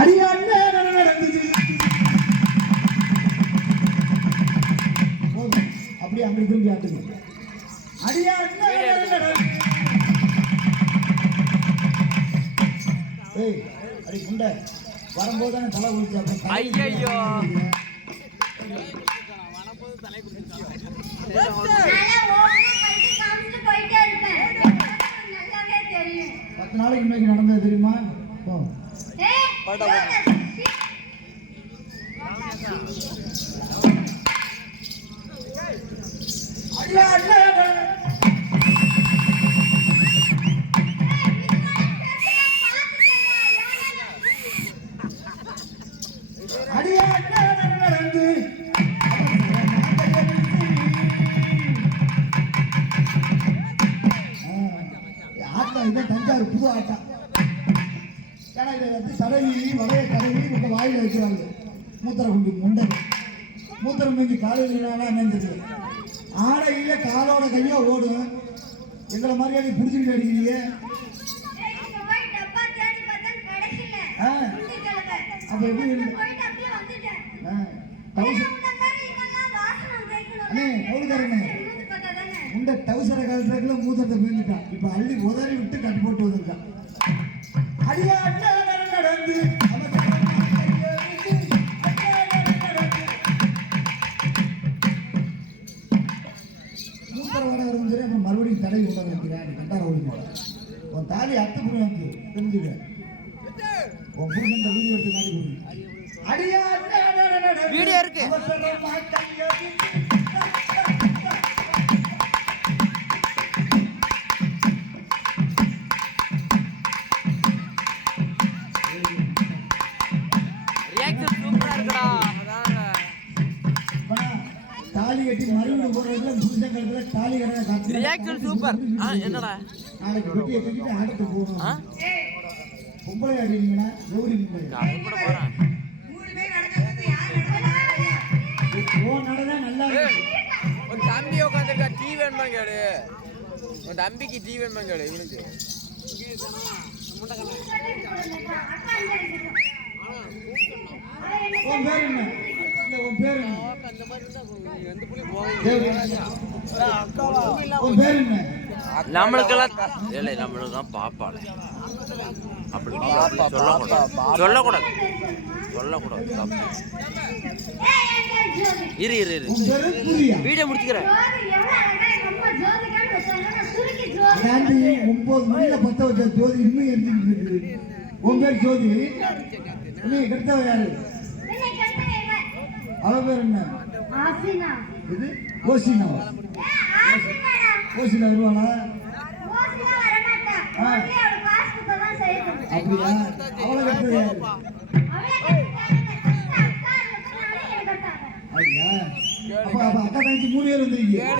அடியாண்ணே நடந்துச்சு. அப்படியே அங்க திரும்பி ஆட்டுங்க. அடியாண்ணே ஏய் அடி குண்டை வரும்போது தானே தலை குளிச்சு. ஐயோ பத்து நாளைக்கு இன்னைக்கு நடந்தது தெரியுமா? ஆட்டம் தஞ்சாவூர் புது ஆட்டம். ஏன்னா இதை வந்து தடவி வளைய தடவி இந்த வாயில் வைக்கிறாங்க. மூத்திரம் குண்டு முண்டை மூத்திரம் மிஞ்சி காலையிலான என்னது ஆடையில காலோட கையோ ஓடும். எங்களை மாதிரியா பிடிச்சிட்டு அடிக்கிறீங்க. அப்ப எப்படி முண்டை டவுசரை காலத்துல மூத்திரத்தை பிரிஞ்சுட்டான். இப்ப அள்ளி உதறி விட்டு கட்டி போட்டு வந்திருக்கான். அடியா நடந்து மூத்தர வர வரும் சரி. அப்புறம் மறுபடியும் தடவி விட வைக்கிறேன். கண்டார ஓடிக்க உன் தாலி அத்து புரிய வந்து தெரிஞ்சுக்க. உன் புரிஞ்ச வீடியோ எடுத்து காட்டி அடியா வீடியோ இருக்கு. தாலி கட்டி மறுபடியும் போறதுல புருஷன் கழுத்துல தாலி கட்ட காத்து ரியாக்ஷன் சூப்பர். என்னடா நாளைக்கு வெட்டியை கட்டிட்டு ஆடத்து போகணும். பொம்பளை ஆடினீங்கன்னா கௌரி கூட போறேன். நல்லா ஒரு தம்பி உட்காந்துருக்கா. டீ வேணுமா கேடு. ஒரு தம்பிக்கு டீ வேணுமா கேடு. இவனுக்கு உன் பேர் என்ன? உன் பேர் என்ன? உன் பேர் என்ன? நம்மளுக்கெல்லாம் இல்லை, நம்மளுக்கெல்லாம் பாப்பாளே. அப்படி சொல்லக்கூடாது இரு இரு இரு வீடியோ முடிச்சுக்கிறேன். 9 மணியில 10 வச்ச ஜோதி இன்னும் எரிஞ்சுக்கிட்டு. உன் பேர் ஜோதி. நீ கெட்டவ யாரு? அவ பேர் என்ன? இது ஓசினா. ஓசினா வருவாளா? அப்படியா? அவளை கெட்டது யாரு? அப்படியா? அப்ப அக்கா தங்கச்சி 3 பேர் வந்துருக்கீங்க.